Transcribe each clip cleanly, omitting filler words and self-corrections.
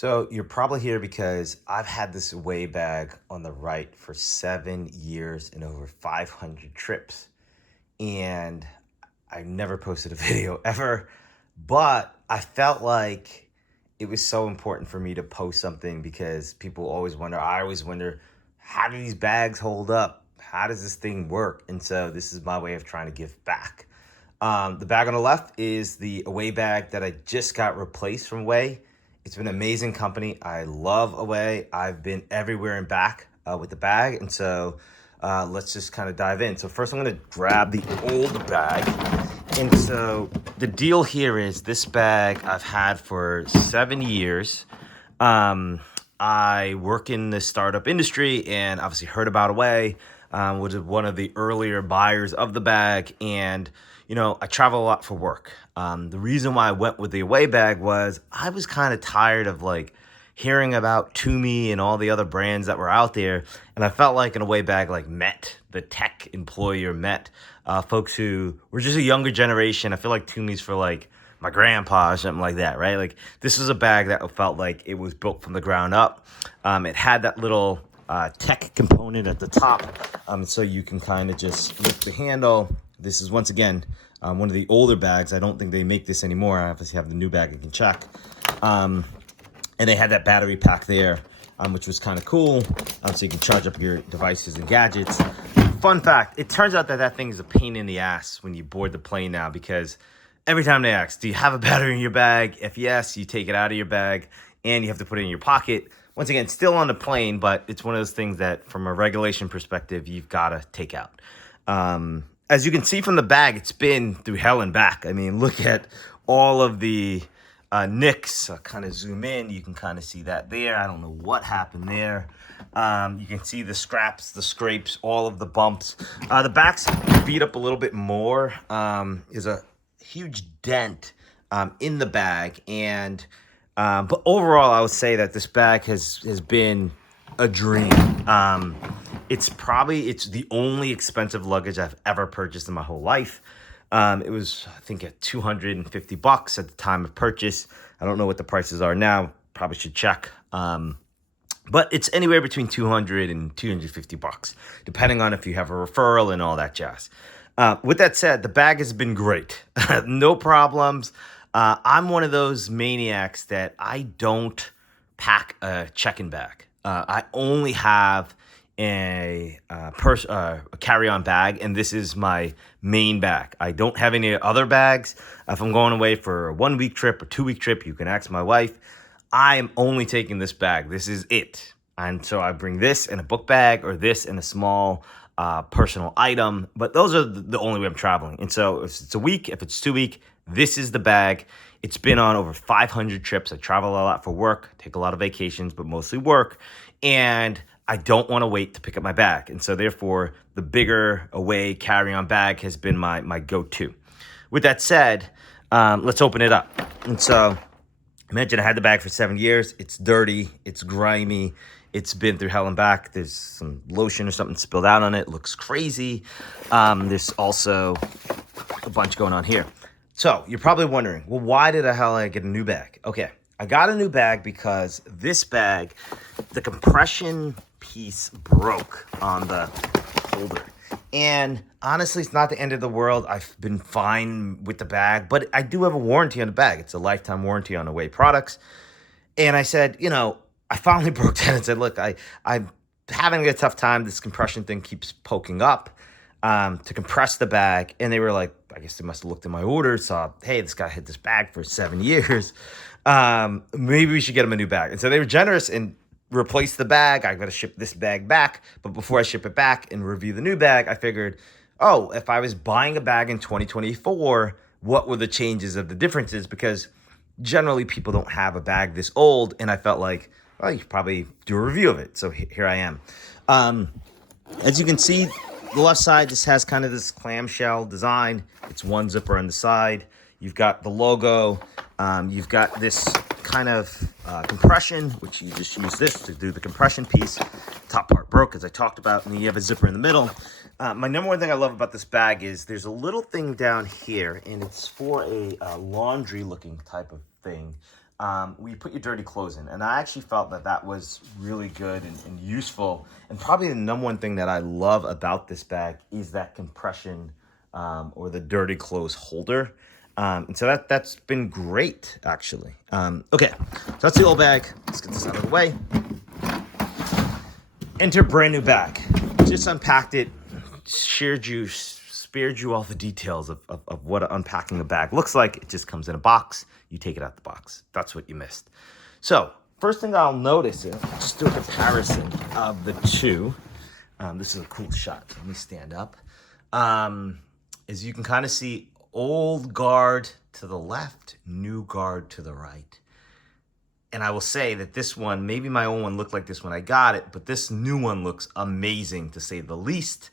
So you're probably here because I've had this Away bag on the right for 7 years and over 500 trips. And I never posted a video ever, but I felt like it was so important for me to post something because people always wonder, I always wonder, how do these bags hold up? How does this thing work? And so this is my way of trying to give back. The bag on the left is the Away bag that I just got replaced from Away. It's been an amazing company. I love Away. I've been everywhere and back with the bag. And so let's just kind of dive in. So first I'm going to grab the old bag. And so the deal here is this bag I've had for 7 years. I work in the startup industry and obviously heard about Away, was one of the earlier buyers of the bag. And, I travel a lot for work. The reason why I went with the Away bag was I was kind of tired of hearing about Tumi and all the other brands that were out there. And I felt like an Away bag met the tech employer, met folks who were just a younger generation. I feel like Tumi's for my grandpa or something like that, right? This was a bag that felt like it was built from the ground up. It had that little tech component at the top, so you can kind of just lift the handle. This is once again one of the older bags. I don't think they make this anymore. I obviously have the new bag I can check. And they had that battery pack there, which was kind of cool. So you can charge up your devices and gadgets. Fun fact, it turns out that thing is a pain in the ass when you board the plane now, because every time they ask, do you have a battery in your bag? If yes, you take it out of your bag and you have to put it in your pocket. Once again, still on the plane, but it's one of those things that from a regulation perspective, you've got to take out. As you can see from the bag, it's been through hell and back. I mean, look at all of the nicks. Kind of zoom in. You can kind of see that there. I don't know what happened there. You can see the scraps, the scrapes, all of the bumps. The back's beat up a little bit more. There's a huge dent in the bag. And but overall, I would say that this bag has been a dream. It's the only expensive luggage I've ever purchased in my whole life. It was, I think, at $250 at the time of purchase. I don't know what the prices are now. Probably should check. But it's anywhere between $200 and $250, depending on if you have a referral and all that jazz. With that said, the bag has been great. No problems. I'm one of those maniacs that I don't pack a check-in bag. I only have a carry-on bag, and this is my main bag. I don't have any other bags. If I'm going away for a 1-week trip or 2-week trip, you can ask my wife. I am only taking this bag. This is it. And so I bring this in a book bag or this in a small personal item. But those are the only way I'm traveling. And so if it's a week, if it's 2 week, this is the bag. It's been on over 500 trips. I travel a lot for work, take a lot of vacations, but mostly work. And I don't want to wait to pick up my bag. And so therefore, the bigger Away carry-on bag has been my go-to. With that said, let's open it up. And so imagine I had the bag for 7 years. It's dirty. It's grimy. It's been through hell and back. There's some lotion or something spilled out on it. It looks crazy. There's also a bunch going on here. So you're probably wondering, well, why did I get a new bag? Okay, I got a new bag because this bag, the compression piece broke on the holder. And honestly, it's not the end of the world. I've been fine with the bag, but I do have a warranty on the bag. It's a lifetime warranty on Away products. And I said, I finally broke down and said, look, I'm having a tough time. This compression thing keeps poking up to compress the bag. And they were like, I guess they must have looked at my order, saw, hey, this guy had this bag for 7 years. Maybe we should get him a new bag. And so they were generous and replaced the bag. I got to ship this bag back. But before I ship it back and review the new bag, I figured, if I was buying a bag in 2024, what were the changes of the differences? Because generally people don't have a bag this old. And I felt like, well, you should probably do a review of it. So here I am. As you can see, the left side just has kind of this clamshell design. It's one zipper on the side. You've got the logo. You've got this kind of compression, which you just use this to do the compression piece. Top part broke, as I talked about, and then you have a zipper in the middle. My number one thing I love about this bag is there's a little thing down here, and it's for a laundry-looking type of thing. where you put your dirty clothes in. And I actually felt that that was really good and useful. And probably the number one thing that I love about this bag is that compression or the dirty clothes holder. And so that's been great, actually. Okay, so that's the old bag. Let's get this out of the way. Enter brand new bag. Just unpacked it, spared you all the details of what unpacking a bag looks like. It just comes in a box. You take it out the box. That's what you missed. So first thing I'll notice is, just do a comparison of the two. This is a cool shot. Let me stand up. As you can kind of see, old guard to the left, new guard to the right. And I will say that this one, maybe my old one looked like this when I got it, but this new one looks amazing, to say the least.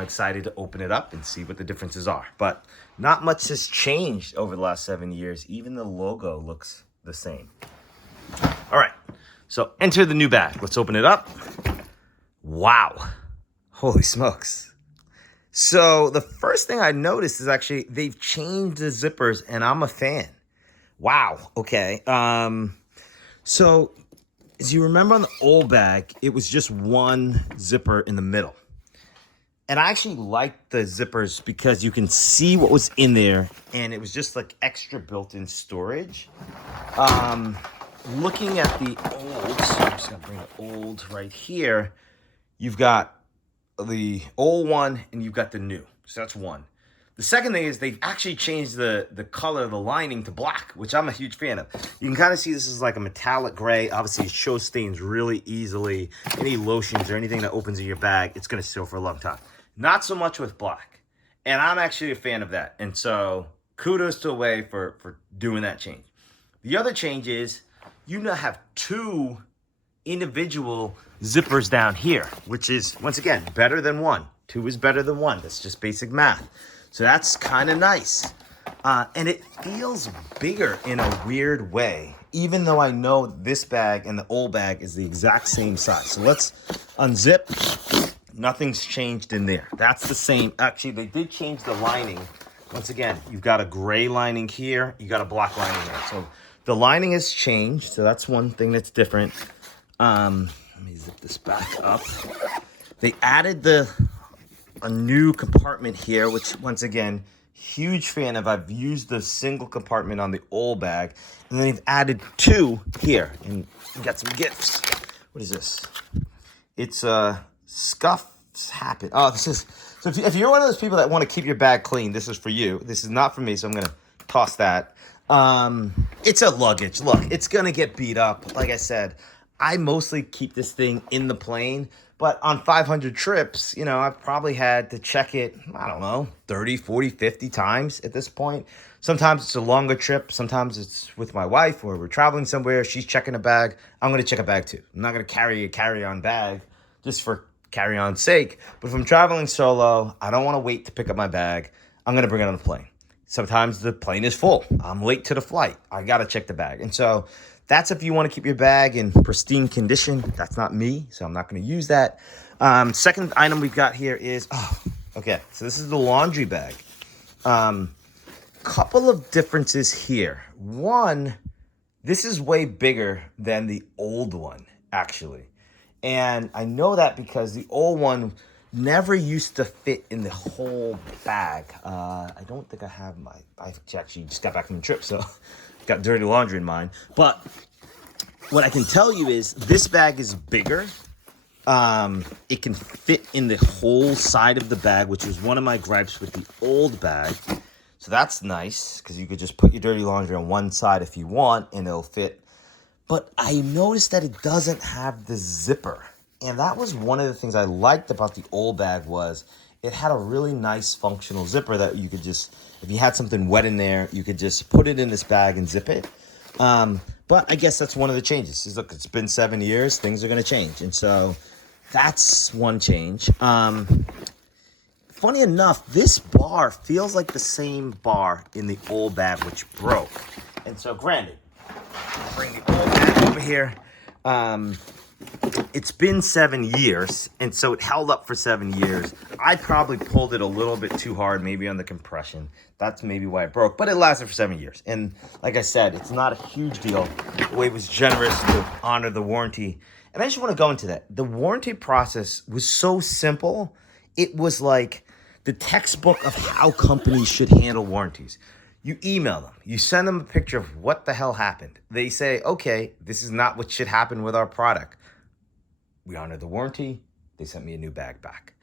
Excited to open it up and see what the differences are. But not much has changed over the last 7 years. Even the logo looks the same. All right, so enter the new bag. Let's open it up. Wow, holy smokes. So the first thing I noticed is actually they've changed the zippers, and I'm a fan. Wow, okay. So as you remember on the old bag, it was just one zipper in the middle. And I actually liked the zippers because you can see what was in there, and it was just like extra built-in storage. Looking at the old, so I'm just gonna bring the old right here. You've got the old one and you've got the new. So that's one. The second thing is they've actually changed the color of the lining to black, which I'm a huge fan of. You can kind of see this is like a metallic gray. Obviously, it shows stains really easily. Any lotions or anything that opens in your bag, it's going to seal for a long time. Not so much with black. And I'm actually a fan of that. And so kudos to Away for doing that change. The other change is you now have two individual zippers down here, which is, once again, better than one. Two is better than one. That's just basic math. So that's kind of nice. And it feels bigger in a weird way, even though I know this bag and the old bag is the exact same size. So let's unzip. Nothing's changed in there. That's the same. Actually, they did change the lining. Once again, you've got a gray lining here. You got a black lining here. So the lining has changed. So that's one thing that's different. Let me zip this back up. They added a new compartment here, which, once again, huge fan of. I've used the single compartment on the old bag, and then they've added two here, and we got some gifts. What is this? It's Scuffs Happen. Oh, this is, so if you're one of those people that want to keep your bag clean, this is for you. This is not for me, so I'm gonna toss that. It's a luggage. Look, it's gonna get beat up. Like I said, I mostly keep this thing in the plane. But on 500 trips, you know, I've probably had to check it, I don't know, 30, 40, 50 times at this point. Sometimes it's a longer trip. Sometimes it's with my wife or we're traveling somewhere. She's checking a bag. I'm going to check a bag too. I'm not going to carry a carry-on bag just for carry-on sake. But if I'm traveling solo, I don't want to wait to pick up my bag. I'm going to bring it on the plane. Sometimes the plane is full. I'm late to the flight. I got to check the bag. And so that's if you want to keep your bag in pristine condition. That's not me, so I'm not going to use that. Second item we've got here is, okay, so this is the laundry bag. Couple of differences here. One, this is way bigger than the old one, actually. And I know that because the old one never used to fit in the whole bag. I don't think I have I actually just got back from the trip, so got dirty laundry in mine. But what I can tell you is this bag is bigger. It can fit in the whole side of the bag, which was one of my gripes with the old bag. So that's nice because you could just put your dirty laundry on one side if you want and it'll fit. But I noticed that it doesn't have the zipper. And that was one of the things I liked about the old bag was it had a really nice functional zipper that you could just, if you had something wet in there, you could just put it in this bag and zip it. But I guess that's one of the changes. Is, look, it's been 7 years, things are going to change. And so that's one change. Funny enough, this bar feels like the same bar in the old bag, which broke. And so granted, I'll bring the old bag over here. it's been 7 years, and so it held up for 7 years. I probably pulled it a little bit too hard, maybe on the compression. That's maybe why it broke, but it lasted for 7 years. And like I said, it's not a huge deal. Wade was generous to honor the warranty. And I just want to go into that. The warranty process was so simple. It was like the textbook of how companies should handle warranties. You email them. You send them a picture of what the hell happened. They say, okay, this is not what should happen with our product. We honor the warranty. They sent me a new bag back.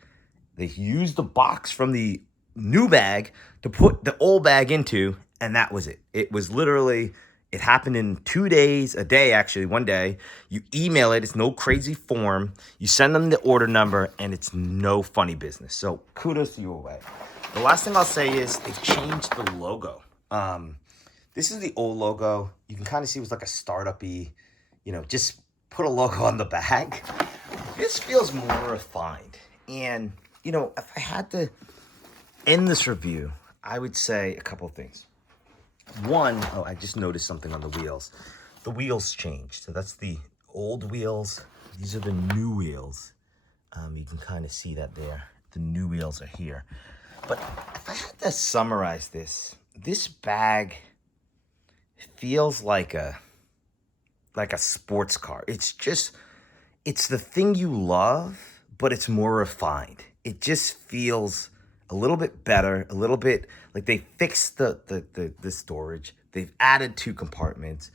They used the box from the new bag to put the old bag into, and that was it. It was literally, it happened in 2 days, a day actually, one day. You email it. It's no crazy form. You send them the order number, and it's no funny business. So kudos to you, Away. The last thing I'll say is they've changed the logo. This is the old logo. You can kind of see it was like a startup-y, just put a logo on the bag. This feels more refined. And, if I had to end this review, I would say a couple of things. One, I just noticed something on the wheels. The wheels changed. So that's the old wheels. These are the new wheels. You can kind of see that there. The new wheels are here. But if I had to summarize this bag feels like a sports car. It's the thing you love, but it's more refined. It just feels a little bit better, a little bit like they fixed the storage. They've added 2 compartments,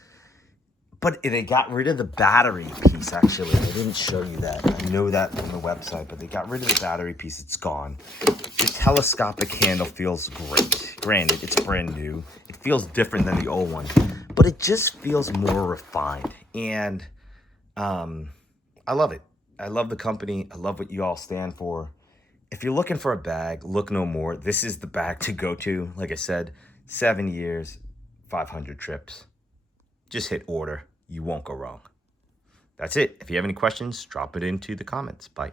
but they got rid of the battery piece, actually. I didn't show you that. I know that from the website, but they got rid of the battery piece. It's gone. The telescopic handle feels great. Granted, it's brand new. It feels different than the old one, but it just feels more refined. And I love it. I love the company. I love what you all stand for. If you're looking for a bag, look no more. This is the bag to go to. Like I said, 7 years, 500 trips. Just hit order. You won't go wrong. That's it. If you have any questions, drop it into the comments. Bye.